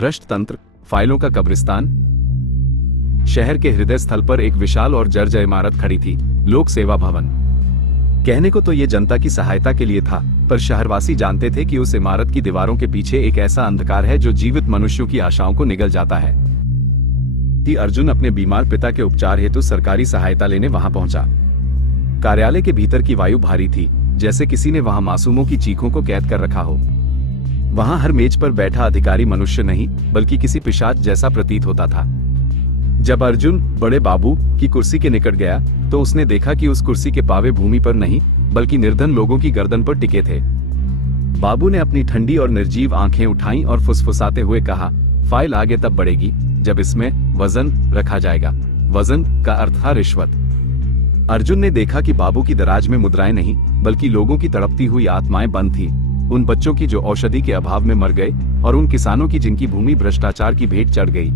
भ्रष्ट तंत्र, फाइलों का कब्रिस्तान। शहर के हृदय स्थल पर एक विशाल और जर्जर इमारत खड़ी थी, लोक सेवा भवन। कहने को तो ये जनता की सहायता के लिए था, पर शहरवासी जानते थे कि उस इमारत की दीवारों के पीछे एक ऐसा अंधकार है जो जीवित मनुष्यों की आशाओं को निगल जाता है। अर्जुन अपने बीमार पिता के उपचार हेतु सरकारी सहायता लेने वहां पहुंचा। कार्यालय के भीतर की वायु भारी थी, जैसे किसी ने वहां मासूमों की चीखों को कैद कर रखा हो। वहां हर मेज पर बैठा अधिकारी मनुष्य नहीं, बल्कि किसी पिशाच जैसा प्रतीत होता था। जब अर्जुन बड़े बाबू की कुर्सी के निकट गया, तो उसने देखा कि उस कुर्सी के पावे भूमि पर नहीं, बल्कि निर्धन लोगों की गर्दन पर टिके थे। बाबू ने अपनी ठंडी और निर्जीव आंखें उठाईं और फुसफुसाते हुए कहा, फाइल आगे तब बढ़ेगी जब इसमें वजन रखा जाएगा। वजन का अर्थ था रिश्वत। अर्जुन ने देखा कि बाबू की दराज में मुद्राएं नहीं, बल्कि लोगों की तड़पती हुई आत्माएं बंद थी। उन बच्चों की जो औषधि के अभाव में मर गए, और उन किसानों की जिनकी भूमि भ्रष्टाचार की भेंट चढ़ गई।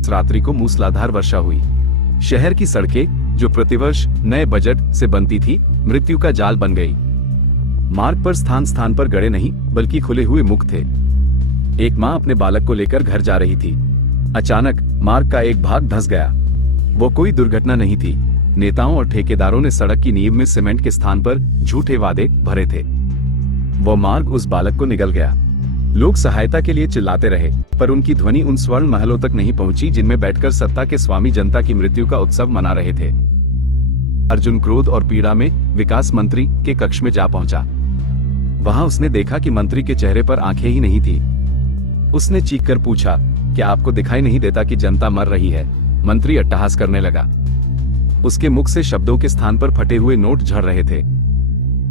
इस रात्रि को मूसलाधार वर्षा हुई। शहर की सड़कें, जो प्रतिवर्ष नए बजट से बनती थी, मृत्यु का जाल बन गई। मार्ग पर स्थान स्थान पर गड़े नहीं, बल्कि खुले हुए मुख थे। एक माँ अपने बालक को लेकर घर जा रही थी। अचानक मार्ग का एक भाग धंस गया। वो कोई दुर्घटना नहीं थी। नेताओं और ठेकेदारों ने सड़क की नींव में सीमेंट के स्थान पर झूठे वादे भरे थे। वो मार्ग उस बालक को निगल गया। लोग सहायता के लिए चिल्लाते रहे, पर उनकी ध्वनि उन स्वर्ण महलों तक नहीं पहुंची जिनमें बैठकर सत्ता के स्वामी जनता की मृत्यु का उत्सव मना रहे थे। अर्जुन क्रोध और पीड़ा में विकास मंत्री के कक्ष में जा पहुंचा। वहां उसने देखा कि मंत्री के चेहरे पर आंखें ही नहीं थी। उसने चीख कर पूछा, क्या आपको दिखाई नहीं देता कि जनता मर रही है? मंत्री अट्टहास करने लगा। उसके मुख से शब्दों के स्थान पर फटे हुए नोट झड़ रहे थे।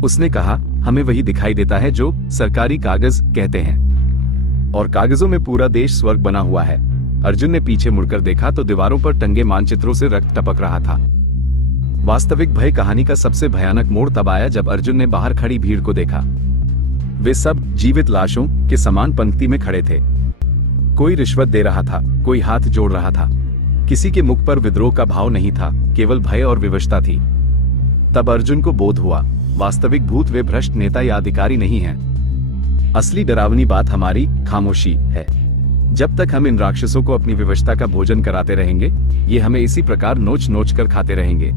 उसने कहा, हमें वही दिखाई देता है जो सरकारी कागज कहते हैं, और कागजों में पूरा देश स्वर्ग बना हुआ है। अर्जुन ने पीछे मुड़कर देखा तो दीवारों पर टंगे मानचित्रों से रक्त टपक रहा था। वास्तविक भय कहानी का सबसे भयानक मोड़ तब आया जब अर्जुन ने बाहर खड़ी भीड़ को देखा। वे सब जीवित लाशों के समान पंक्ति में खड़े थे। कोई रिश्वत दे रहा था, कोई हाथ जोड़ रहा था। किसी के मुख पर विद्रोह का भाव नहीं था, केवल भय और विवशता थी। तब अर्जुन को बोध हुआ, वास्तविक भूत वे भ्रष्ट नेता या अधिकारी नहीं हैं। असली डरावनी बात हमारी खामोशी है। जब तक हम इन राक्षसों को अपनी विवशता का भोजन कराते रहेंगे, ये हमें इसी प्रकार नोच नोच कर खाते रहेंगे।